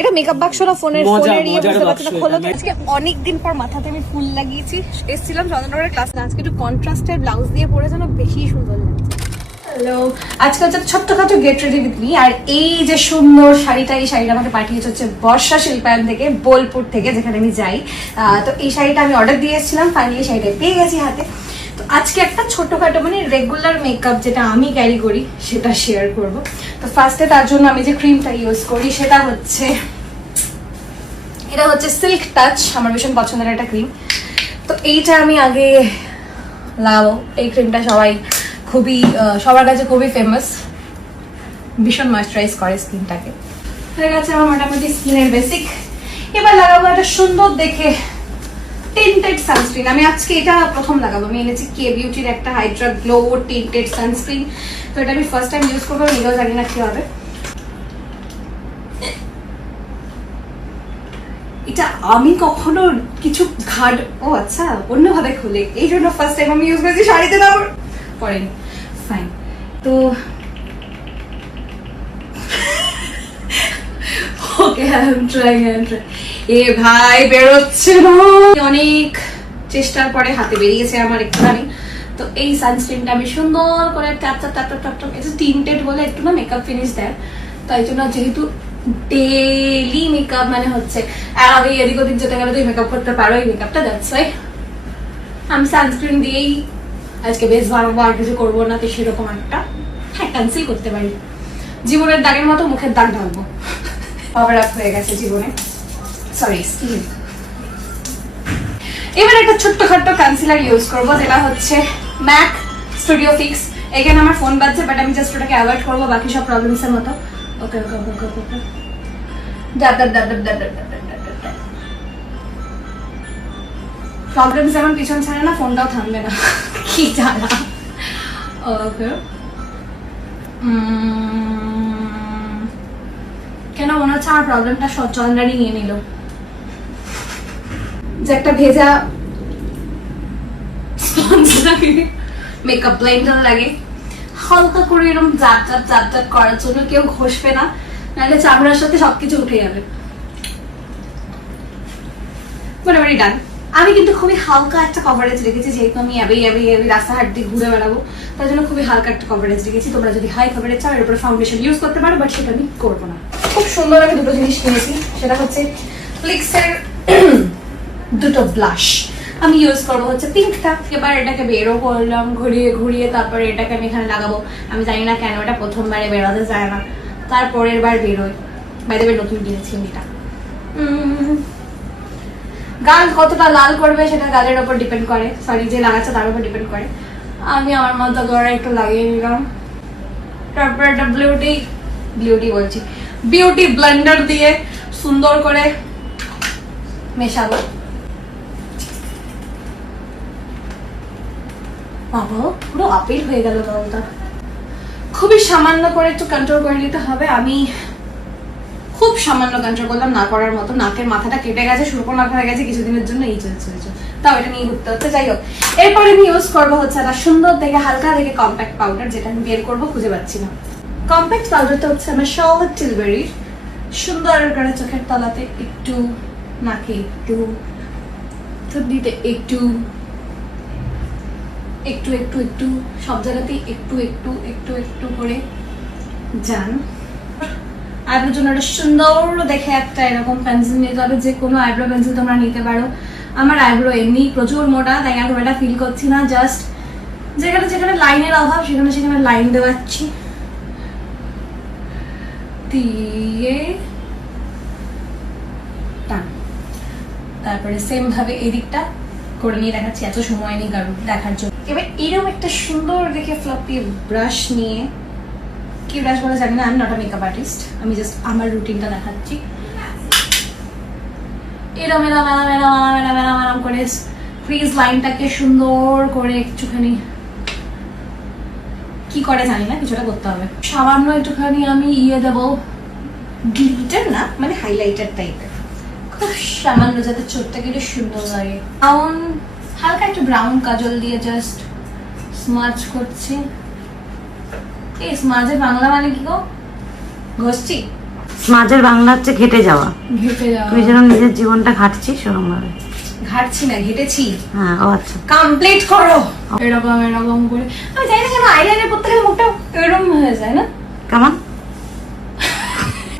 এটা মেকআপ বাক্স না ফোনের ইয়ে বুঝতে পারছি না। খোলো। আজকে অনেক দিন পর মাথাতে আমি ফুল লাগিয়েছি, এসেছিলাম চন্দননগরের ক্লাসে। আজকে একটু কন্ট্রাস্টের ব্লাউজ দিয়ে পরে যেন বেশি সুন্দর লাগছে। হ্যালো, আজকে হচ্ছে ছোট্টখাটো গেট রেডি উইথ মি। আর এই যে সুন্দর শাড়িটা, এই শাড়িটা আমাকে পাঠিয়েছে হচ্ছে বর্ষা শিল্পায়ন থেকে, বোলপুর থেকে, যেখানে আমি যাই। তো এই শাড়িটা আমি অর্ডার দিয়ে এসেছিলাম, ফাইনালি শাড়িটা পেয়ে গেছি হাতে। তো আজকে একটা ছোটখাটো মানে রেগুলার মেকআপ যেটা আমি ক্যারি করি সেটা শেয়ার করব। তো ফার্স্টে তার জন্য আমি যে ক্রিমটা ইউজ করি সেটা হচ্ছে, এটা হচ্ছে সিল্ক টাচ, আমার ভীষণ পছন্দের একটা ক্রিম। তো এইটা আমি আগে লাগাবো। এই ক্রিমটা সবার কাছে খুবই ফেমাস, ভীষণ ময়েশ্চারাইজ করে স্কিনটাকে। হয়ে গেছে আমার মোটামুটি স্কিনের বেসিক। এবার লাগাবো একটা সুন্দর দেখে টিন্টেড সানস্ক্রিন। আমি আজকে এটা প্রথম লাগাবো। আমি এনেছি কে বিউটির একটা হাইড্রা গ্লো টিন্টেড সানস্ক্রিন। তো এটা আমি ফার্স্ট টাইম ইউজ করবো, নিজেও জানি না কি হবে। এটা আমি কখনো কিছু আচ্ছা অন্যভাবে খুলে, এই জন্য ফার্স্ট টাইম আমি ইউজ করেছি শাড়িতে না পরেনি। ফাইন। তো ওকে, এ ভাই বেরোচ্ছে না, অনেক চেষ্টার পরে হাতে বেরিয়েছে আমার একটুখানি। তো এই সানস্ক্রিনটা আমি সুন্দর করে ট্যাপ এটা টিন্টেড বলে একটু না মেকআপ ফিনিশ দেয়। তাই জন্য যেহেতু ডেইলি মেকআপ মানে হচ্ছে আগে এদিক ওদিক যেতে গেলে তুই মেকআপ করতে পারো, এই মেকআপটা দ্যাটস ওয়াই আমি সানস্ক্রিন দিয়েই আজকে বেশ বানাবো, আর কিছু করবো না। তো সেরকম একটা কনসিল করতে পারি, জীবনের দাগের মতো মুখের দাগ ঢালবো। কভার আপ হয়ে গেছে জীবনে, সরি স্কিন। এবার একটা ছোট্টখাট্ট কনসিলার ইউজ করবো, যেটা হচ্ছে ম্যাক স্টুডিও ফিক্স। এখানে আমার ফোন বাজছে, বাট আমি জাস্ট ওটাকে অ্যাভয়েড করবো বাকি সব প্রবলেমস এর মতো। ওকে ওকে ওকে ওকে ওকে প্রবলেমস যেমন পিছন ছাড়ে না, ফোনটাও থামবে না, কি জানা। ওকে, কেন মনে হচ্ছে আমার প্রবলেমটা চন্দ্রানী নিয়ে নিল। যে একটা ভেজা মেকআপ ব্লেন্ডার লাগে, হালকা করে এরকম জাপ করার জন্য। কেউ ঘষবে না, নাহলে চামড়ার সাথে সবকিছু উঠে যাবে। মোটামুটি ডান। আমি কিন্তু খুবই হালকা একটা কভারেজ রেখেছি, যেহেতু আমি রাস্তাঘাট দিয়ে ঘুরে বেড়াবো, তার জন্য খুবই হালকা একটা কভারেজ রেখেছি। তোমরা যদি হাই কভারেজ চাও এর উপরে ফাউন্ডেশন ইউজ করতে পারো, বাট সেটা আমি করবো না। খুব সুন্দর আমি দুটো জিনিস কিনেছি, সেটা হচ্ছে ফ্লিক্সের দুটো ব্লাশ। আমি ইউজ করবো হচ্ছে পিঙ্কটা। এবার এটাকে বেরো করলাম ঘুরিয়ে, তারপরে এটাকে আমি এখানে লাগাবো। আমি জানি না কেন এটা প্রথমবারে বেরোতে যায় না, তারপরের বার বেরোয়। বাইরে নতুন কিনেছি এটা। গাল কতটা লাল করবে সেটা গালের ওপর ডিপেন্ড করে, সরি যে লাগাচ্ছে তার উপর ডিপেন্ড করে। আমি আমার মতো করে একটু লাগিয়ে নিলাম। তারপর একটা বিউটি ব্লেন্ডার দিয়ে সুন্দর করে মেশাবো। বাবা পুরো আপেল হয়ে গেল গালটা। খুবই সামান্য করে একটু কন্ট্রোল করে নিতে হবে। আমি খুব সামান্য কন্ট্রোল করলাম, না করার মতো। নাকের মাথাটা কেটে গেছে, সুরকোনাক হয়ে গেছে কিছুদিনের জন্য, এই চলছে। তাও এটা নিয়ে ঘুরতে হচ্ছে। যাই হোক, এরপরে আমি ইউজ করবো হচ্ছে একটা সুন্দর দেখে হালকা দেখে কম্প্যাক্ট পাউডার, যেটা আমি বের করবো খুঁজে পাচ্ছি না। কম্প্যাক্ট পাউডারটা হচ্ছে আমার শার্লট টিলবেরির। সুন্দর করে চোখের তলাতে একটু, নাকে একটু, থুতনিতে একটু, সব জায়গাতেই একটু করে যান। আইব্রোর জন্য একটা সুন্দর দেখে একটা এরকম পেন্সিল নিতে হবে। যে কোনো আইব্রো পেন্সিল তোমরা নিতে পারো। আমার আইব্রো এমনি প্রচুর মোটা, তাই এখন এটা ফিল করছি না। জাস্ট যেখানে লাইনের অভাব সেখানে লাইন দেওয়াচ্ছি দিয়ে টান। তারপরে সেম ভাবে এই দিকটা করে নিয়ে দেখাচ্ছি, এত সময় নেই কারণ দেখার জন্য। এবার এরকম একটা সুন্দর দেখে ফ্লাফি ব্রাশ নিয়ে, কি ব্রাশ বলে জানি না, আমি নট আ মেকআপ আর্টিস্ট, আমি জাস্ট আমার রুটিনটা দেখাচ্ছি। এরম এরম করে ক্রিজ লাইনটাকে সুন্দর করে একটুখানি, কি করে জানি না, কিছুটা করতে হবে। সামান্য একটুখানি আমি দেবো, গ্লিটার না মানে হাইলাইটার টাইপের, খুব সামান্য, যাতে চোখটাকে একটু সুন্দর লাগে। হালকা একটু ব্রাউন কাজল দিয়ে জাস্ট স্মাচ করছি। এই স্মাচের বাংলা মানে কি গো? ঘষছি। মাঝের বাংলা হচ্ছে ঘেটে যাওয়া। তুই যেরকম নিজের জীবনটা ঘাটছিস সেরকম ভাবে। ঘাটছি না, ঘেটেছি। হ্যাঁ, ও আচ্ছা। কমপ্লিট করো। এরকম এরকম করে আমি জানি না কেন আইলাইনার করতে গেলে মুখটা এরকম হয়ে যায় না? কেমন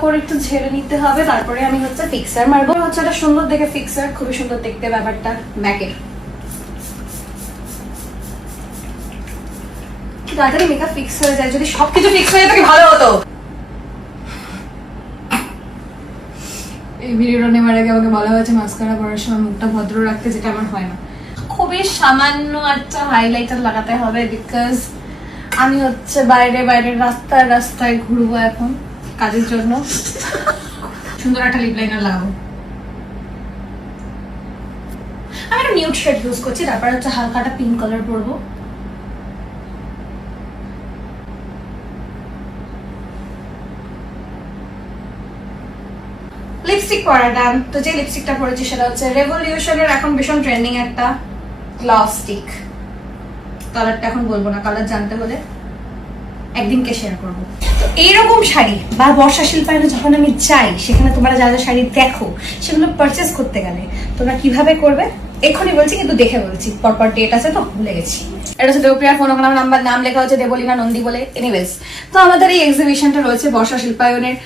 করে একটু ঝেড়ে নিতে হবে, তারপরে আমি হচ্ছে ফিক্সার মারবো। হচ্ছে একটা সুন্দর দেখে ফিক্সার, খুবই সুন্দর দেখতে ব্যাপারটা ম্যাকের। তাড়াতাড়ি মেকআপ ফিক্স হয়ে যায়, যদি সবকিছু ফিক্স হয়ে যেত কি ভালো হতো। এই ভিডিওটা নেওয়ার আগে আমাকে বলা হয়েছে মাস্কারা পরার সময় মুখটা ভদ্র রাখতে, যেটা আমার হয় না। খুবই সামান্য একটা হাইলাইটার লাগাতে হবে, বিকজ আমি হচ্ছে বাইরে রাস্তায় রাস্তায় ঘুরবো এখন কাজের জন্য। সুন্দর একটা লিপ লাইনার লাগাবো। আমি একটা নিউড শেড ইউজ করছি, তারপর হচ্ছে হালকা একটা পিঙ্ক কালার পরবো। লিপস্টিক পরাটা, তো যে লিপস্টিকটা পরেছি সেটা হচ্ছে রেভলিউশনের এখন ভীষণ ট্রেন্ডিং একটা গ্লস স্টিক। কালারটা এখন বলবো না, কালার জানতে হলে একদিনকে শেয়ার করবো। তো এইরকম শাড়ি বা বর্ষা শিল্পায়নে যখন আমি যাই, সেখানে তোমরা যা যা শাড়ি দেখো সেগুলো পারচেস করতে গেলে তোমরা কিভাবে করবে এক্ষুনি বলছি, কিন্তু দেখে বলছি, পরপর ডেট আছে তো ভুলে গেছি। এটা হচ্ছে দেবপ্রিয়ার ফোন নাম্বার, নাম লেখা হচ্ছে দেবলীনা নন্দী বলে। এনিওয়েজ, তো আমাদের এই এক্সিবিশনটা রয়েছে বর্ষা শিল্পায়নের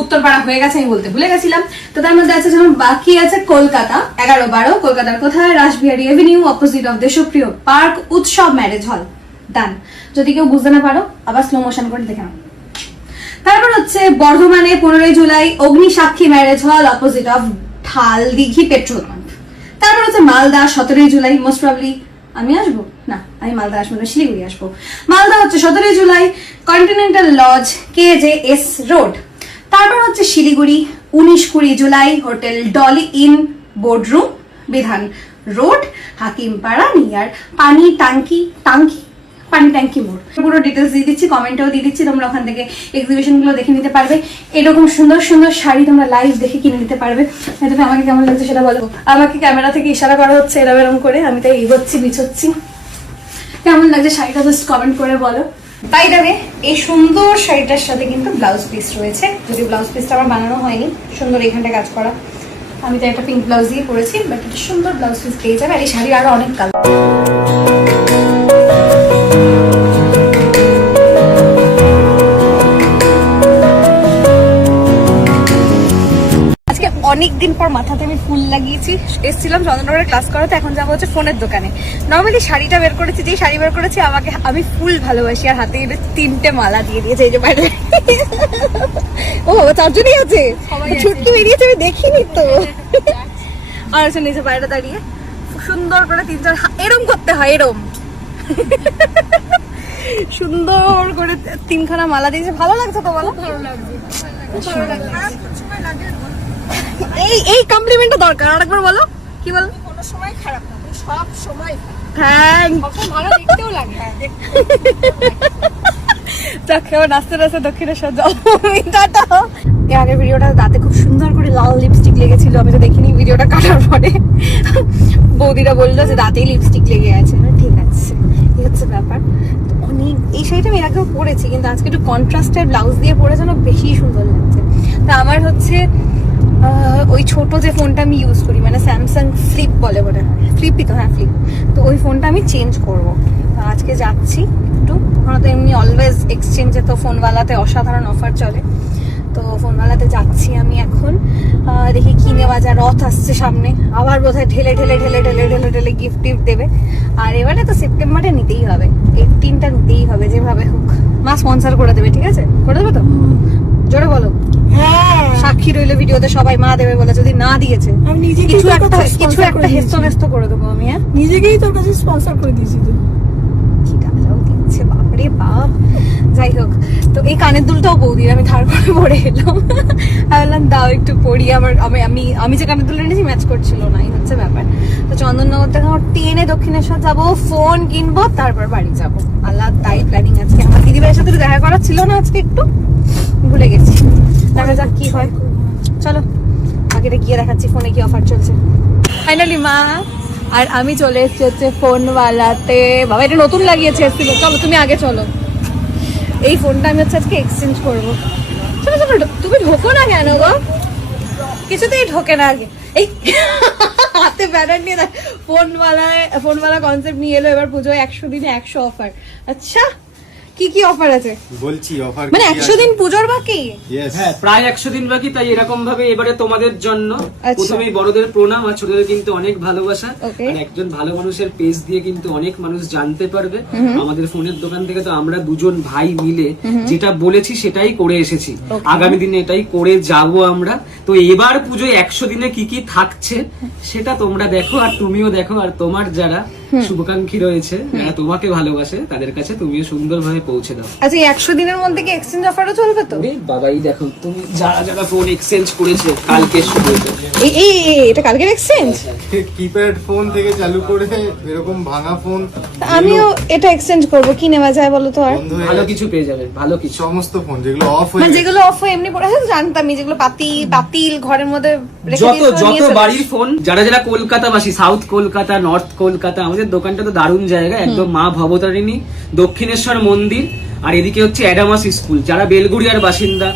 উত্তরপাড়া হয়ে গেছে, আমি বলতে ভুলে গেছিলাম। তো তার মধ্যে আছে যেমন বাকি আছে কলকাতা 11-12, কলকাতার কোথায়, Rashbehari Avenue opposite of Deshapriya park, উৎসব ম্যারেজ হল। ডান। যদি কেউ বুঝতে না পারো আবার স্লো মোশন করে দেখে নাও। তারপর হচ্ছে বর্ধমানে 15 জুলাই অগ্নি সাক্ষী ম্যারেজ হল অপোজিট অফ ঢাল দিঘি পেট্রোল পাম্প। তারপর হচ্ছে মালদা 17 জুলাই, মোস্ট প্রবাবলি আমি আসবো না, আমি মালদা আসবো না, শিলিগুড়ি আসবো। মালদা হচ্ছে 17 July continental lodge KJS road. তারপর হচ্ছে Siliguri 19-20 July hotel Dolly inn boardroom Bidhan road Hakimpara near পানি ট্যাঙ্কি মোড়। পুরো ডিটেলস দিয়ে দিচ্ছি, কমেন্টেও দিয়ে দিচ্ছি, তোমরা ওখান থেকে এক্সিবিশন গুলো দেখে নিতে পারবে। এরকম সুন্দর সুন্দর শাড়ি তোমরা লাইভ দেখে কিনে নিতে পারবে। এটা আমাকে কেমন লাগছে সেটা বলো। আমাকে ক্যামেরা থেকে ইশারা করা হচ্ছে এরকম করে, আমি তাই এগোচ্ছি বিছোচ্ছি। কেমন লাগছে শাড়িটা জাস্ট কমেন্ট করে বলো। তাই দেবে এই সুন্দর শাড়িটার সাথে কিন্তু ব্লাউজ পিস রয়েছে, যদি ব্লাউজ পিসটা আমার বানানো হয়নি, সুন্দর এখানটা কাজ করা। আমি তো একটা পিঙ্ক ব্লাউজ দিয়ে পরেছি, বাট এটা সুন্দর ব্লাউজ পিস পেয়ে যাবে। আর এই শাড়ির আরো অনেক কালার। অনেকদিন পর মাথাতে আমি ফুল লাগিয়েছি, এসেছিলাম চন্দননগরে ক্লাস করাতে, এখন যাবো হচ্ছে ফোনের দোকানে। নর্মালি শাড়িটা বের করেছি, যেই শাড়ি বের করেছি আমি ফুল ভালোবাসি, আর হাতে 3টে মালা দিয়ে দিয়েছে এই যে বাইরে। ও চারজনই আছে, ছুটকি বেরিয়েছে আমি দেখিনি তো। আর হচ্ছে নিচে বাইরে দাঁড়িয়ে সুন্দর করে 3-4 এরম করতে হয়, এরম সুন্দর করে 3খানা মালা দিয়েছে। ভালো লাগছে তো বলো? ভালো লাগছে। এই কমপ্লিমেন্টটা দরকার। আরেকবার বলো, কি বল? কোনো সময় খারাপ না, সব সময় ভালো দেখতেও লাগে। নাচতে নাচতে দক্ষিণেশ্বর যাবো। এর আগের ভিডিওটা দাঁতে খুব সুন্দর করে লাল লিপস্টিক লেগেছিল, আমি তো দেখিনি। ভিডিওটা কাটার পরে বৌদিরা বললো যে দাঁতেই লিপস্টিক লেগে আছে। ঠিক আছে, এই হচ্ছে ব্যাপার। অনেক এই শাড়িটা আমি এর আগেও পরেছি, কিন্তু আজকে একটু কন্ট্রাস্টের ব্লাউজ দিয়ে পরে যেন বেশি সুন্দর লাগছে। তা আমার হচ্ছে ওই ছোট যে ফোনটা আমি ইউজ করি, মানে স্যামসাং ফ্লিপ বলে মনে হয়, ফ্লিপই তো, হ্যাঁ ফ্লিপ। তো ওই ফোনটা আমি চেঞ্জ করবো, আজকে যাচ্ছি একটু। ওখানে তো এমনি অলওয়েজ এক্সচেঞ্জে তো ফোনওয়ালাতে অসাধারণ অফার চলে, তো ফোনওয়ালাতে যাচ্ছি আমি এখন। দেখি কি নেওয়া যায়, রথ আসছে সামনে, আবার বোধহয় ঢেলে গিফট দেবে। আর এবারে তো সেপ্টেম্বরে নিতেই হবে, 18টা নিতেই হবে যেভাবে হোক। মা স্পন্সর করে দেবে, ঠিক আছে? করে দেবে তো? জোরে বলো। হ্যাঁ, সাক্ষী রইলো ভিডিওতে সবাই, মা দেবে বলে। যদি না দিয়েছে আমি কিছু একটা হেস্ত করে দেবো আমি। হ্যাঁ, নিজেকেই তোর কাছে স্পন্সর করে দিয়েছি তো। কি টাকাও দিচ্ছে, বাপরে বাপ। যাই হোক, তো এই কানের দুলটাও বৌদির আমি ধার করে পরে এলাম। বললাম দাও একটু পরি। আমি যে কানের দুল এনেছি ম্যাচ করছিল না, এই হচ্ছে ব্যাপার। তো চন্দননগর থেকে আমার ট্রেনে দক্ষিণেশ্বর যাবো, ফোন কিনবো, তারপর বাড়ি যাবো। আল্লাহ, তাই প্ল্যানিং আজকে। আমার দিদিভাইয়ের সাথে দেখা করার ছিল না আজকে, একটু ভুলে গেছি। দেখা যাক কি হয়। চলো বাকিটা গিয়ে দেখাচ্ছি ফোনে কি অফার চলছে। ফাইনালি মা আর আমি চলে এসেছি হচ্ছে ফোনওয়ালাতে। বাবা এটা নতুন লাগিয়েছে, এসেছিল। চলো তুমি আগে চলো। এই ফোনটা আমি হচ্ছে আজকে এক্সচেঞ্জ করবো। চলো চলো তুমি ঢোকো না কেন গো, কিছুতেই ঢোকে না আগে। এই হাতে ব্যানার নিয়ে ফোনওয়ালা কনসেপ্ট নিয়ে এলো এবার পুজোয় 100 দিনে 100 অফার। আচ্ছা কি কি অফার আছে বলছি? অফার মানে 100 দিন পুজোর বাকি? হ্যাঁ প্রায় 100 দিন বাকি, তাই এরকম ভাবে এবারে তোমাদের জন্য আচ্ছা। প্রথমেই বড়দের প্রণাম আর ছোটদের কিন্তু অনেক ভালোবাসা। Okay. আর একজন ভালো মানুষের পেজ দিয়ে কিন্তু অনেক মানুষ জানতে পারবে। আমাদের ফোনের দোকান থেকে তো আমরা দুজন ভাই মিলে যেটা বলেছি সেটাই করে এসেছি, আগামী দিনে এটাই করে যাব আমরা। তো এবার পুজোয় 100 দিনে কি কি থাকছে সেটা তোমরা দেখো আর তুমিও দেখো, আর তোমার যারা শুভাকাঙ্ক্ষী রয়েছে, যারা তোমাকে ভালোবাসে, তাদের কাছে তুমিও সুন্দরভাবে পৌঁছে দাও। আচ্ছা এই 100 দিনের মধ্যে কি এক্সচেঞ্জ অফারও চলবে তো? আরে বাবাই দেখো, তুমি যারা যারা ফোন এক্সচেঞ্জ করেছো কালকে শুরু হয়েছে। এই এটা কালকের এক্সচেঞ্জ? কিপ্যাড ফোন থেকে চালু করে এরকম ভাঙা ফোন আমিও এটা এক্সচেঞ্জ করব, কি নেওয়া যায় বলো তো? আর বন্ধ হয়ে ভালো গেছে। কিছু পেয়ে যাবে, ভালো কিছু। সমস্ত ফোন যেগুলো অফ হয়ে মানে গেছে, যেগুলো অফ হয়ে এমনি পড়ে আছে জানতামই, যেগুলো পাতিল ঘরের মধ্যে রেখে যত দিয়েছো, নিয়ে যত চলে বাড়ির ফোন, যারা যারা কলকাতাবাসী, সাউথ কলকাতা, নর্থ কলকাতা, আমাদের দোকানটা তো দারুণ জায়গা, একদম মা ভবতারিণী, দক্ষিণেশ্বর মন্দির, আর এদিকে হচ্ছে অ্যাডামাস স্কুল। যারা বেলগুড়িয়ার বাসিন্দা,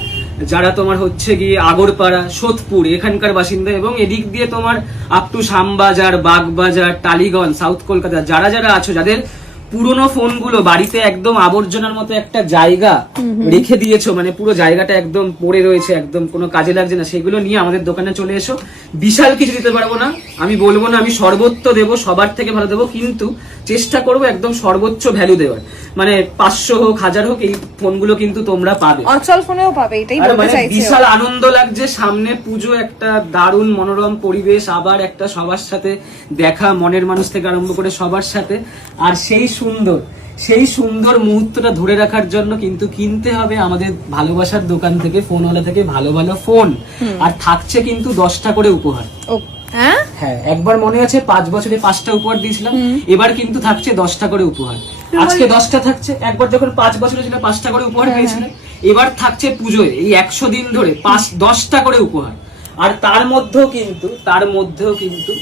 যারা তোমার হচ্ছে গিয়ে আগরপাড়া, সোদপুর এখানকার বাসিন্দা, এবং এদিক দিয়ে তোমার up to Shyambazar, Bagbazar, Tollygunge, south Kolkata, যারা যারা আছো, যাদের পুরোনো ফোনগুলো বাড়িতে একদম আবর্জনার মতো একটা জায়গা রেখে দিয়েছো, মানে পুরো জায়গাটা একদম পড়ে রয়েছে, একদম কোনো কাজে লাগছে না, সেগুলো নিয়ে আমাদের দোকানে চলে এসো। বিশাল কিছু দিতে পারবো না, আমি বলবো না আমি সর্বোচ্চ দেবো, সবার থেকে ভালো দেবো, কিন্তু চেষ্টা করবো একদম সর্বোচ্চ ভ্যালু দেওয়ার। মানে 500 হোক 1000 হোক, এই ফোনগুলো কিন্তু তোমরা পাবে। অচল ফোনেও পাবে, এটাই আর বলতে মানে চাইছি। বিশাল আনন্দ লাগছে, সামনে পুজো, একটা দারুণ মনোরম পরিবেশ, আবার একটা সবার সাথে দেখা, মনের মানুষ থেকে আরম্ভ করে সবার সাথে। আর সেই সুন্দর মুহূর্তটা ধরে রাখার জন্য কিন্তু কিনতে হবে আমাদের ভালোবাসার দোকান থেকে, ফোনওয়ালা থেকে ভালো ভালো ফোন। আর থাকছে কিন্তু 10টা করে উপহার। ও হ্যাঁ, হ্যাঁ একবার মনে আছে 5 বছরে 5টা উপহার দিয়েছিলাম, এবার কিন্তু থাকছে 10টা করে উপহার। আজকে 10টা থাকছে, একবার যখন 5 বছরে ছিল 5টা করে উপহার পেয়েছিলেন, এবার থাকছে পুজোয় এই 100 দিন ধরে 10টা করে উপহার। আর তার মধ্যেও কিন্তু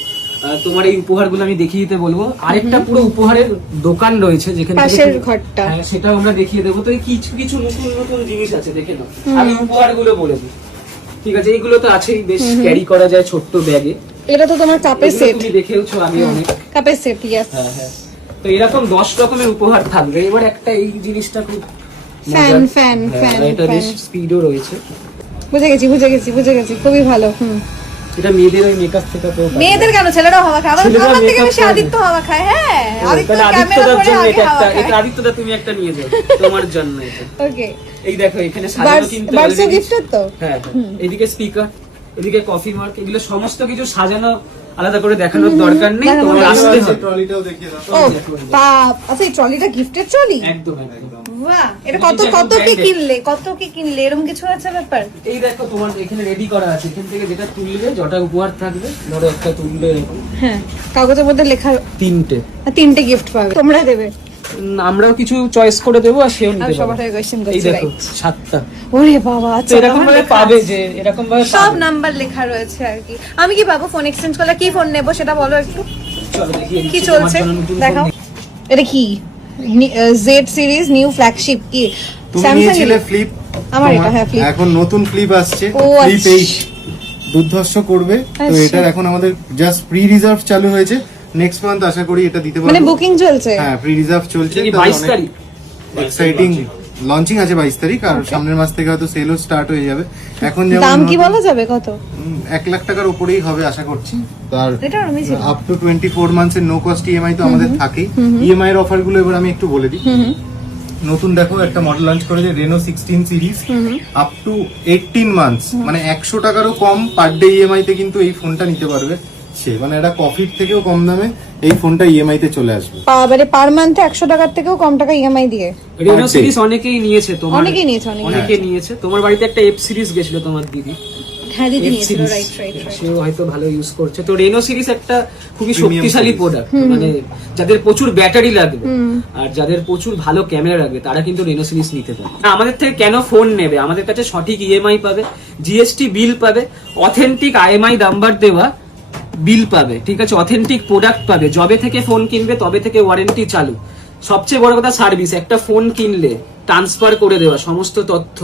তোমার এই উপহারগুলো আমি দেখিয়ে দিতে বলবো। আরেকটা পুরো উপহারের দোকান রয়েছে যেখানে পাশের ঘরটা, সেটাও আমরা দেখিয়ে দেবো। তো এই কিছু কিছু নতুন নতুন জিনিস আছে, দেখে নাও। আমি উপহারগুলো বলে দিই, ঠিক আছে? এইগুলো তো আছেই, বেশ ক্যারি করা যায় ছোট্ট ব্যাগে। এটা তো তোমার কাপের এগুলো সেট, তুমি দেখেওছো আগে অনেক। কাপের সেট, ইয়েস। হ্যাঁ হ্যাঁ, তো এরকম 10 রকমের উপহার থাকবে। এবার একটা এই জিনিসটা খুব ফ্যান মজার। ফ্যান হ্যাঁ, ফ্যান এটা বেশ স্পিডও রয়েছে। বুঝে গেছি, খুবই ভালো। এটা মেয়েদের ওই মেকআপ থেকে তো মেয়েদের কেন, ছেলেরাও হাওয়া খায়? ছেলেরা আমার থেকে makeup বেশি করে। আদিত্য হাওয়া খায়। হ্যাঁ আদিত্য তাহলে ক্যামেরা আদিত্যদার করে জন্য আগে এটা হাওয়া একটা, খায়। এটা আদিত্যদা তুমি একটা নিয়ে যাও তোমার জন্য এটা। ওকে, এই দেখো এখানে সাজানো কিন্তু বার্সো already- গিফটের তো। হ্যাঁ হ্যাঁ, এদিকে স্পিকার, এদিকে কফি মার্ক, এগুলো সমস্ত কিছু সাজানো, আলাদা করে দেখানোর দরকার নেই, দেখানোর তোমার দরকার আসতে নেই। হবে। ট্রলিটাও দেখিয়ে দাও। ও বাপ, আচ্ছা এই ট্রলিটা গিফটের ট্রলি? একদম একদম। বাহ, এটা এটা কত branded। কি কিনলে এরকম কিছু আছে ব্যাপার? এই দেখো তোমার এখানে রেডি করা আছে, এখান থেকে যেটা তুলবে, যটা উপহার থাকবে, ধরো একটা তুলবে এরকম হ্যাঁ, কাগজের মধ্যে লেখা 3টে, আর 3টে গিফট পাবে, তোমরা দেবে? আমরাও কিছু চয়েস করে দেবো আর সেও আর নিতে সবার পারবে। হয়ে কোশ্চেন এই করছে, দেখো রাইট? 7টা। ওরে বাবা, তো আচ্ছা এরকম ভাবে পাবে, যে এরকম ভাবে সব পাবে। নাম্বার লেখা রয়েছে আর কি। আমি কি পাবো ফোন এক্সচেঞ্জ করলে? কি ফোন নেবো সেটা বলো একটু। চলো দেখিয়ে কি দিচ্ছি তোমার চলছে জন্য নতুন দেখাও। ফোন। এটা কি? জেড সিরিজ নিউ ফ্ল্যাগশিপ কি? তুমি Samsung নিয়েছিলে এর? ফ্লিপ, আমার এটা, হ্যাঁ, Flip। এখন নতুন ফ্লিপ আসছে, ও, ফ্লিপ আচ্ছা। 8 দুর্ধর্ষ করবে। তো আচ্ছা। এটার এখন আমাদের জাস্ট প্রি রিজার্ভ চালু হয়েছে, নেক্সট মান্থ আশা করি এটা দিতে মানে পারবো। বুকিং চলছে? হ্যাঁ, প্রি রিজার্ভ চলছে। এটা কি 22 তারিখ? এক্সাইটিং লঞ্চিং আছে 22 তারিখ, আর সামনের মাস থেকে হয়তো সেলও স্টার্ট হয়ে যাবে। এখন যেমন দাম কি বলা যাবে কত? 1 লাখ টাকার উপরেই হবে আশা করছি। তার এটা আমি ছিল। আপ টু 24 মান্থসের নো কস্ট ইএমআই তো আমাদের থাকেই। ইএমআই এর অফার গুলো এবার আমি একটু বলে দিই। নতুন দেখো একটা মডেল লঞ্চ করেছে, Reno 16 series, up to 18 months, মানে 100 টাকারও কম পার ডে ইএমআই তে কিন্তু এই ফোনটা নিতে পারবে সে। মানে এটা কফির থেকেও কম দামে এই ফোনটা ইএমআই তে চলে আসবে। মানে পার মান্থে 100 টাকার থেকেও কম টাকা ইএমআই দিয়ে? রেনো সিরিজ অনেকেই নিয়েছে, তোমার অনেকেই নিয়েছে, অনেকেই। অনেকে নিয়েছে। তোমার বাড়িতে একটা এফ সিরিজ গেছিল তোমার দিদি, হ্যাঁ দিদি F নিয়েছিল, series। Right right right. সেও হয়তো ভালো ইউজ করছে। তো রেনো সিরিজ একটা খুবই Premium শক্তিশালী series। প্রোডাক্ট, মানে যাদের প্রচুর ব্যাটারি লাগবে আর যাদের প্রচুর ভালো ক্যামেরা লাগবে তারা কিন্তু রেনো সিরিজ নিতে পারে। আমাদের থেকে কেন ফোন নেবে? আমাদের কাছে সঠিক ইএমআই পাবে, জিএসটি বিল পাবে, অথেন্টিক আইএমআই নাম্বার দেওয়া বিল পাবে, ঠিক আছে? অথেন্টিক প্রোডাক্ট পাবে, যবে থেকে ফোন কিনবে তবে থেকে ওয়ারেন্টি চালু। সবচেয়ে বড় কথা সার্ভিস, একটা ফোন কিনলে ট্রান্সফার করে দেওয়া সমস্ত তথ্য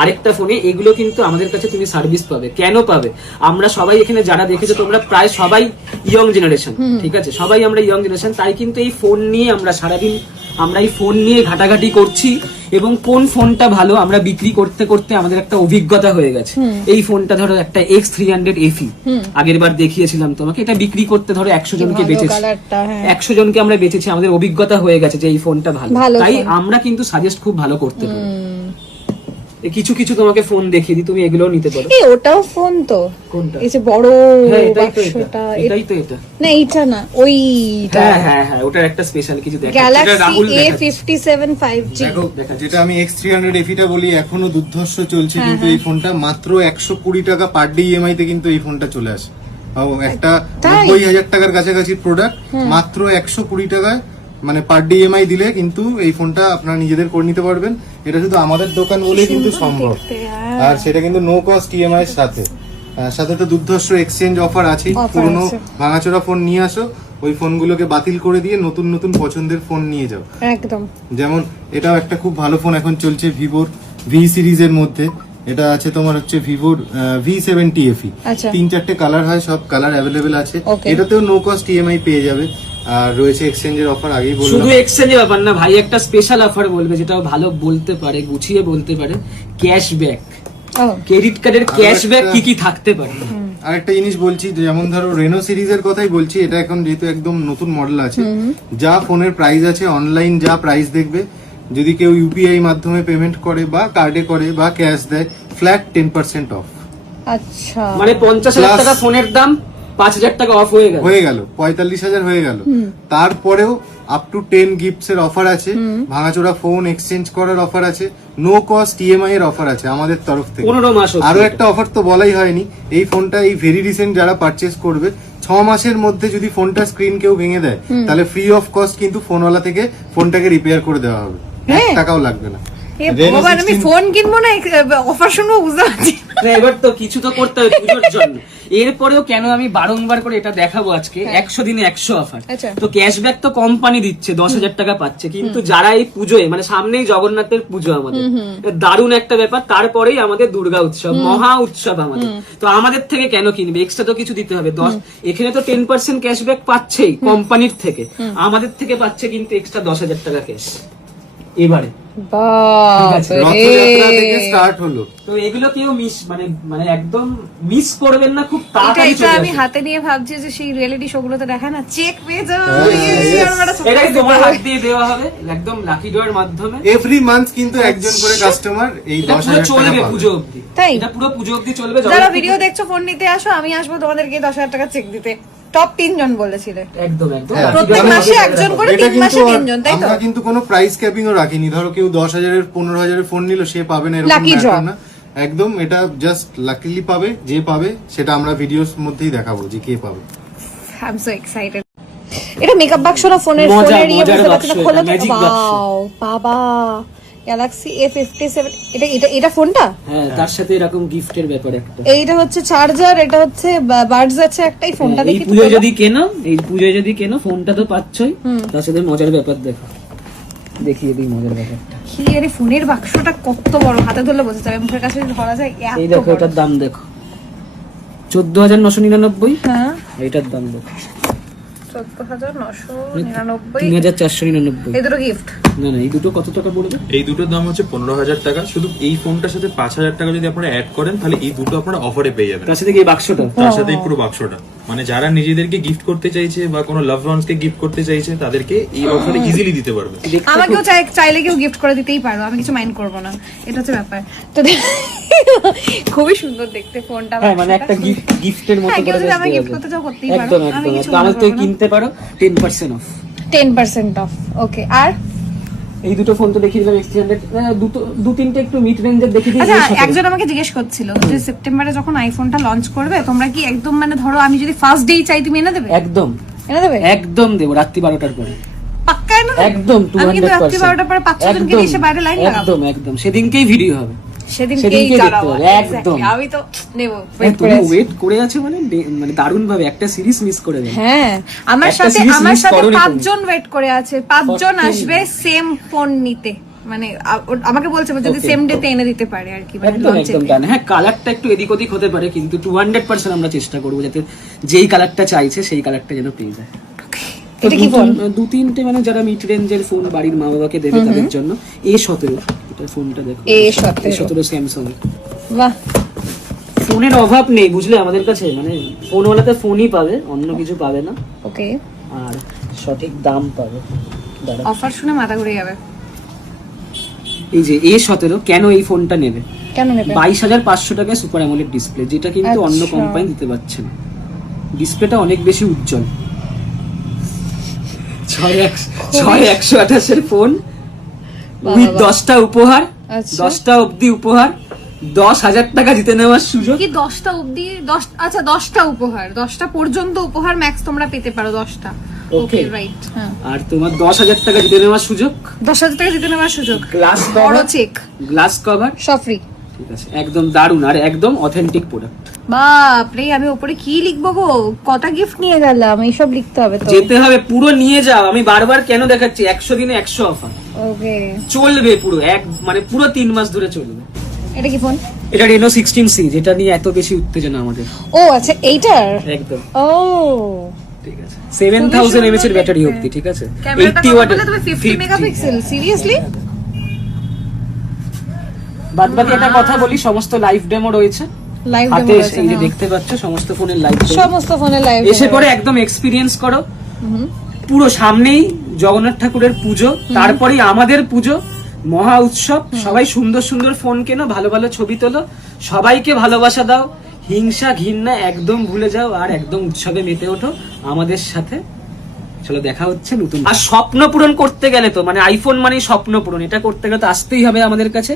আরেকটা ফোনে, এগুলো কিন্তু আমাদের কাছে তুমি সার্ভিস পাবে। কেন পাবে? আমরা সবাই এখানে যারা দেখেছো তোমরা প্রায় সবাই ইয়ং জেনারেশন, ঠিক আছে, সবাই আমরা ইয়ং জেনারেশন, তাই কিন্তু এই ফোন নিয়ে আমরা সারাদিন আমরা এই ফোন নিয়ে ঘাটাঘাটি করছি এবং কোন ফোনটা ভালো আমরা বিক্রি করতে করতে আমাদের একটা অভিজ্ঞতা হয়ে গেছে। এই ফোনটা ধরো একটা X300 FE আগের বার দেখিয়েছিলাম তোমাকে, এটা বিক্রি করতে ধরো 100 জনকে বেচেছি, 100 জনকে আমরা বেচেছি, আমাদের অভিজ্ঞতা হয়ে গেছে যে এই ফোনটা ভালো, তাই আমরা কিন্তু সাজেস্ট খুব ভালো করতে পারি। কিছু কিছু তোমাকে ফোন দেখিয়ে দিই, তুমি এগুলোও নিতে পারো। এই ওটাও ফোন তো, কোনটা? এই যে বড় হ্যাঁ, এটাই তো বাক্সটা, এটাই তো এটা। না এইটা না, ওইটা। হ্যাঁ হ্যাঁ হ্যাঁ, ওটার একটা স্পেশাল কিছু দেখা, Galaxy রাহুল A57 5G। দেখো যেটা আমি X300 FE টা বলি, এখনো দুর্ধর্ষ চলছে, কিন্তু এই ফোনটা মাত্র 120 টাকা পার ডে ইএমআই তে কিন্তু এই ফোনটা চলে আসে। একটা 90,000 টাকার কাছাকাছি প্রোডাক্ট মাত্র 120 টাকায়, মানে পার ডে ইএমআই দিলে কিন্তু এই ফোনটা আপনারা নিজেদের করে নিতে পারবেন। এটা শুধু আমাদের দোকান বলে কিন্তু সম্ভব, আর সেটা কিন্তু নো কস্ট ইএমআই এর সাথে। সাথে তো দুর্ধর্ষ এক্সচেঞ্জ অফার আছে, পুরনো ভাঙাচোরা ফোন নিয়ে আসো, ওই ফোনগুলোকে বাতিল করে দিয়ে নতুন নতুন পছন্দের ফোন নিয়ে যাও একদম। যেমন এটাও একটা খুব ভালো ফোন এখন চলছে ভিভোর ভি সিরিজের মধ্যে, এটা আছে তোমার হচ্ছে ভিভোর V70 FE। 3-4টে কালার হয়, সব কালার অ্যাভেলেবেল আছে, এটাতেও নো কস্ট ইএমআই পেয়ে যাবে। আর রয়েছে এক্সচেঞ্জের অফার, আগেই বললাম। শুধু এক্সচেঞ্জের ব্যাপার না ভাই, একটা স্পেশাল অফার বলবে যেটা ভালো বলতে পারে, গুছিয়ে বলতে পারে, ক্যাশব্যাক, ক্রেডিট কার্ডের ক্যাশব্যাক কি কি থাকতে পারে। আরেকটা জিনিস বলছি, যেমন ধরো রেনো সিরিজের কথাই বলছি, এটা এখন যেহেতু একদম নতুন মডেল আছে, যা ফোনের প্রাইস আছে অনলাইন যা প্রাইস দেখবে, যদি কেউ ইউপিআই মাধ্যমে পেমেন্ট করে বা কার্ডে করে বা ক্যাশ দেয়, ফ্ল্যাট 10% অফ। আচ্ছা, মানে 50,000 টাকা ফোনের দাম 5,000 টাকা অফ হয়ে গেল, 45,000 হয়ে গেল। তারপরেও আপ টু 10 গিফটস এর অফার আছে, ভাঙাচোরা ফোন এক্সচেঞ্জ করার অফার আছে, নো কস্ট ইএমআই এর অফার আছে আমাদের তরফ থেকে 15 মাস। আরো একটা অফার তো বলাই হয়নি, এই ফোনটা এই ভেরি রিসেন্ট যারা পারচেজ করবে 6 মাসের মধ্যে যদি ফোনটা স্ক্রিন কেউ ভেঙে দেয়, তাহলে ফ্রি অফ কস্ট কিন্তু ফোনওয়ালা থেকে ফোনটাকে রিপেয়ার করে দেওয়া হবে, 1 টাকাও লাগবে না। আমি ফোন কিনবো না, অফার শুনবো, বুঝতে পারছি। এবার তো কিছু তো করতে হবে পুজোর জন্য। এরপরেও কেন আমি বারংবার করে এটা দেখাবো আজকে, 100 দিনে 100 অফার। তো ক্যাশব্যাক তো কোম্পানি দিচ্ছে, 10,000 টাকা পাচ্ছে, কিন্তু যারা এই পুজোয়, মানে সামনেই জগন্নাথের পুজো আমাদের, দারুণ একটা ব্যাপার, তারপরেই আমাদের দুর্গা উৎসব, মহা উৎসব আমাদের, তো আমাদের থেকে কেন কিনবে? এক্সট্রা তো কিছু দিতে হবে। এখানে তো 10% ক্যাশব্যাক পাচ্ছেই কোম্পানির থেকে, আমাদের থেকে পাচ্ছে কিন্তু এক্সট্রা 10,000 টাকা ক্যাশ এবারে। রথযাত্রা থেকে স্টার্ট হলো, তো এগুলো কেউ মিস মানে একদম মিস করবেন না, খুব তাড়াতাড়ি এটা আমি হাতে নিয়ে ভাবছি যে সেই রিয়েলিটি শো গুলোতে দেখায় না, চেক পেয়ে যাও, এটাই তোমার হাত দিয়ে দেওয়া হবে একদম লাকি ড্রয়ের মাধ্যমে। এভরি মান্থ কিন্তু একজন করে কাস্টমার এই 10,000 টাকা চলবে পাবে পুজো অবধি, তাই এটা পুরো পুজো অবধি চলবে। যারা ভিডিও দেখছো ফোন নিতে আসো, আমি আসবো তোমাদেরকে 10,000 টাকা চেক দিতে। টপ 3 জন বলেছিলে, একদম একদম প্রত্যেক মাসে একজন করে, 3 মাসে 3 জন, তাই তো? আমরা কিন্তু কোনো প্রাইস ক্যাপিং ও রাখিনি, ধরো কেউ 10,000 15,000 ফোন নিল সে পাবে না এরকম ব্যাপার না, একদম এটা জাস্ট লাকিলি পাবে, যে পাবে সেটা আমরা ভিডিওর মধ্যেই দেখাবো যে কে পাবে। I am so excited. এটা মেকআপ বাক্স না ফোনের ইয়ে বুঝতে পারছি না, খোলো তো। ওয়াও বাবা, গ্যালাক্সি A57, এটা ফোনটা? হ্যাঁ, তার সাথে এরকম গিফটের ব্যাপার একটা, এইটা হচ্ছে চার্জার, এটা হচ্ছে বাডস আছে একটাই। ফোনটা দেখি, এই পুজোয় যদি কেনো ফোনটা তো পাচ্ছই, তার সাথে মজার ব্যাপার দেখো, দেখিয়ে দিই মজার ব্যাপারটা। কি আরে, ফোনের বাক্সটা কত বড়, হাতে ধরলে বোঝা যাবে, মুখের কাছে ধরা যায়। এই দেখো, এটার দাম দেখো 14,999। হ্যাঁ, এইটার দাম দেখো 14,999, 3,499। এই দুটো গিফট। না এই দুটো কত টাকা পড়বে? এই দুটোর দাম হচ্ছে 15,000 টাকা। শুধু এই ফোনটার সাথে 5,000 টাকা যদি আপনারা অ্যাড করেন, তাহলে এই দুটো আপনারা অফারে পেয়ে যাবেন, তার সাথে কি এই বাক্সটা, তার সাথে এই পুরো বাক্সটা। মানে যারা নিজেদেরকে গিফট করতে চাইছে বা কোনো লাভ ওয়ান্স কে গিফট করতে চাইছে, তাদেরকে এই অফারে ইজিলি দিতে পারবে। আমাকেও চাইলে কেউ গিফট করে দিতেই পারো, আমি কিছু মাইন্ড করবো না, এটা হচ্ছে ব্যাপার। তো খুবই সুন্দর দেখতে ফোনটা, হ্যাঁ মানে একটা গিফটের মতো করে যদি আমি গিফট করতে চাও করতেই পারো, একদম আমি কিছু একদম, আমাদের কিনতে পারো 10% অফ। 10% অফ, ওকে। আর এই দুটো ফোন তো দেখিয়ে দিলাম, X300, দু তিনটে একটু মিড রেঞ্জের দেখিয়ে দিই। আচ্ছা, একজন আমাকে জিজ্ঞেস করছিল যে সেপ্টেম্বরে যখন আইফোনটা লঞ্চ করবে, তোমরা কি একদম মানে ধরো আমি যদি ফার্স্ট ডেই চাই, তুমি এনে দেবে? একদম এনে দেবে, একদম দেবো, রাত্রি 12টার পরে পাক্কা এনে দেবে? একদম, আমি কিন্তু রাত্রি 12টার পরে 5-6 জনকে এসে বাইরে লাইন লাগাবো। একদম একদম, সেদিনকেই ভিডিও হবে, সেদিনকেই জানাবো একদম। আমি তো নেব, তুমি ওয়েট করে আছো মানে দারুণ ভাবে একটা সিরিজ মিস করে দেবে। হ্যাঁ, আমার সাথে 5 জন ওয়েট করে আছে, 5 জন আসবে সেম ফোন নিতে, মানে আমাকে বলছে যদি Okay. সেম ডেতে এনে দিতে পারে আর কি, মানে একদম launch একদম এ। ডান। হ্যাঁ, কালারটা একটু এদিক ওদিক হতে পারে, কিন্তু 200% আমরা চেষ্টা করবো যাতে যেই কালারটা চাইছে সেই কালারটা যেন পেয়ে যায়। এটা কি ফোন? দু তিনটে মানে যারা মিড রেঞ্জের ফোন বাড়ির মা বাবাকে দেবে তাদের জন্য A17, এটা ফোনটা দেখো, A17 স্যামসাং। বাহ, ফোনের অভাব নেই বুঝলে আমাদের কাছে, মানে ফোনওয়ালাতে ফোনই পাবে, অন্য কিছু পাবে না, ওকে। আর সঠিক দাম পাবে। দাঁড়া, অফার শুনে মাথা ঘুরে যাবে। এই যে A17, কেন এই ফোনটা নেবে? কেন নেবে? 22,500 টাকায় সুপার অ্যামোলেড ডিসপ্লে, যেটা কিন্তু অন্য আচ্ছা। কোম্পানি দিতে পারছে না। ডিসপ্লেটা অনেক বেশি উজ্জ্বল। 6128 এর ফোন উইথ 10টা উপহার, আচ্ছা। 10টা অবধি উপহার, 10,000 টাকা জিতে নেওয়ার সুযোগ। কি 10টা অবধি? 10, আচ্ছা 10টা উপহার, 10টা পর্যন্ত উপহার ম্যাক্স তোমরা পেতে পারো, 10টা। ওকে, Okay. রাইট। হ্যাঁ, আর তোমার 10,000 টাকা জিতে নেওয়ার সুযোগ, 10,000 টাকা জিতে নেওয়ার সুযোগ, গ্লাস বড় কভার, চেক, গ্লাস কভার, সব ফ্রি। ঠিক আছে, একদম দারুণ আর একদম অথেন্টিক প্রোডাক্ট। বাপ রে, আমি উপরে কি লিখবো গো? কটা গিফট নিয়ে গেলাম, এইসব লিখতে হবে তো। যেতে হবে, পুরো নিয়ে যাও। আমি বারবার কেন দেখাচ্ছি, 100 দিনে 100 অফার ওকে, চলবে পুরো মানে পুরো 3 মাস ধরে চলবে। এটা কি ফোন? এটা Reno 16C, যেটা নিয়ে এত বেশি উত্তেজনা আমাদের। ও আচ্ছা, এইটার। একদম ও, ঠিক আছে, 7000 mAh এর ব্যাটারি অবধি, ঠিক আছে, ক্যামেরাটা 80 কত ওয়াট, বলে তুমি? 50 মেগাপিক্সেল? সিরিয়াসলি? বাদ বাকি একটা কথা বলি, সমস্ত লাইভ ডেমো রয়েছে লাইভ হাতে, ডেমো এই যে দেখতে পাচ্ছ সমস্ত ফোনের লাইভ ডেমো। সমস্ত ফোনে লাইভ এসে পরে একদম এক্সপিরিয়েন্স করো। পুরো সামনেই জগন্নাথ ঠাকুরের পুজো, তারপরেই আমাদের পুজো, মহা উৎসব। সবাই সুন্দর সুন্দর ফোন কেনো, ভালো ভালো ছবি তোলো, সবাইকে ভালোবাসা দাও, হিংসা ঘৃণা একদম ভুলে যাও, আর একদম উৎসবে মেতে ওঠো আমাদের সাথে। চলো, দেখা হচ্ছে নতুন। আর স্বপ্ন পূরণ করতে গেলে তো, মানে আইফোন মানে স্বপ্ন পূরণ, এটা করতে গেলে তো আসতেই হবে আমাদের কাছে।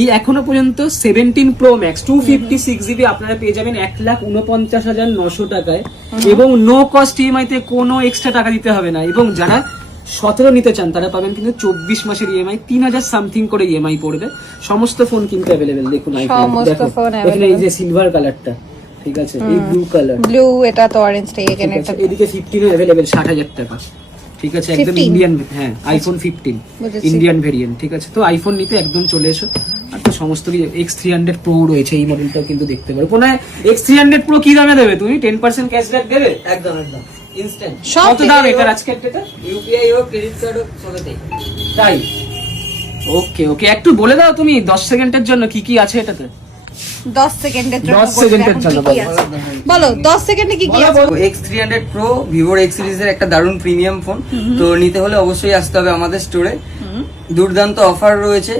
এই এখনো পর্যন্ত 17 Pro Max 256GB আপনারা পেয়ে যাবেন 1,49,900 টাকায়, এবং নো কস্ট ইএমআই তে কোনো এক্সট্রা টাকা দিতে হবে না। এবং যারা 17 নিতে চান তারা পাবেন কিন্তু 24 মাসের ইএমআই, 3,000 সামথিং করে ইএমআই পড়বে। সমস্ত ফোন কিন্তু অ্যাভেলেবেল, দেখুন আইফোন, সমস্ত দেখো phone এখানে এই যে সিলভার কালারটা, ঠিক আছে, এই ব্লু কালার, ব্লু, এটা তো অরেঞ্জটা, এখানে এটা এদিকে 15 অ্যাভেলেবেল 60,000 টাকা, ঠিক আছে, একদম 15? ইন্ডিয়ান, হ্যাঁ আইফোন 15 বুঝেছি। ইন্ডিয়ান ভেরিয়েন্ট, ঠিক আছে। তো আইফোন নিতে একদম চলে এসো। আর তো সমস্ত কিছু X300 Pro রয়েছে, এই মডেলটাও কিন্তু দেখতে পারো। কোন X300 Pro কি দামে দেবে তুমি? 10% ক্যাশব্যাক দেবে? একদম একদম ইনস্ট্যান্ট সব কত দাম এটার আজকের ডেটে? ইউপিআই হোক ক্রেডিট কার্ড হোক সবতেই। তাই, ওকে ওকে, একটু বলে দাও তুমি 10 সেকেন্ডের জন্য কি কি আছে এটাতে। 10 সেকেন্ডের জন্য 10 সেকেন্ডের জন্য বলো, 10 সেকেন্ডে কি কি আছে? X300 Pro ভিভোর X সিরিজের একটা দারুণ প্রিমিয়াম ফোন, তো নিতে হলে অবশ্যই আসতে হবে আমাদের স্টোরে। দুর্দান্ত অফার রয়েছে,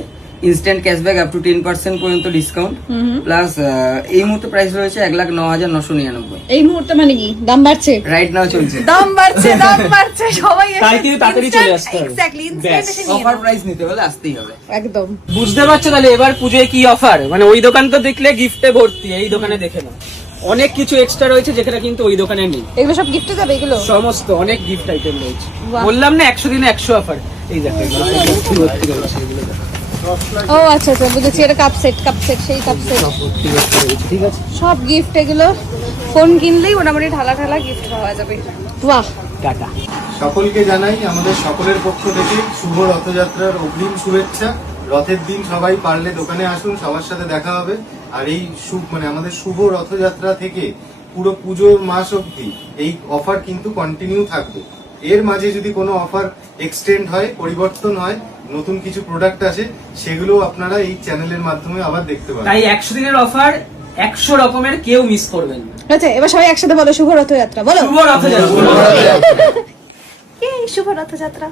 ইনস্ট্যান্ট ক্যাশব্যাক আপ টু 10% পর্যন্ত ডিসকাউন্ট, প্লাস এই মুহূর্তে প্রাইস রয়েছে 1,09,999। এই মুহূর্তে মানে কি দাম বাড়ছে? রাইট নাও চলছে দাম বাড়ছে, দাম বাড়ছে, সবাই এসে তাই কিন্তু তাড়াতাড়ি চলে আসতে হবে। এক্স্যাক্টলি, ব্যাস। অফার প্রাইস নিতে হলে আসতেই হবে। একদম। বুঝতে পারছো তাহলে এবার পুজোয় কি অফার, মানে ওই দোকান তো দেখলে গিফটে ভর্তি, এই দোকানে দেখে নাও অনেক কিছু এক্সট্রা রয়েছে যেটা কিন্তু ওই দোকানে নেই। এগুলো সব গিফটে যাবে এগুলো? সমস্ত অনেক গিফট আইটেম রয়েছে, বাহ। বললাম না 100 দিনে 100 অফার। এই দেখো এগুলো ভর্তি রয়েছে, এগুলো দেখো ও আচ্ছা আচ্ছা, বুঝেছি, এটা কাপ সেট, সেই কাপ সেট, সব ভর্তি রয়েছে, ঠিক আছে। সব গিফট। এগুলো ফোন কিনলেই মোটামুটি ঢালা ঢালা গিফট পাওয়া যাবে। বাহ, টাটা। সকলকে জানাই আমাদের সকলের পক্ষ থেকে শুভ রথযাত্রার অগ্রিম শুভেচ্ছা। রথের দিন সবাই পারলে দোকানে আসুন, সবার সাথে দেখা হবে। আর এই মানে আমাদের শুভ রথযাত্রা থেকে পুরো পুজোর মাস অবধি এই অফার কিন্তু কন্টিনিউ থাকবে। এর মাঝে যদি কোনো অফার এক্সটেন্ড হয়, পরিবর্তন হয়, নতুন কিছু প্রোডাক্ট আসে, সেগুলো আপনারা এই চ্যানেলের মাধ্যমে আবার দেখতে পাবেন। তাই 100 দিনের অফার 100 রকমের কেউ মিস করবেন না। আচ্ছা এবার সবাই একসাথে বলো শুভ রথযাত্রা, বলো শুভ রথযাত্রা। শুভ রথযাত্রা।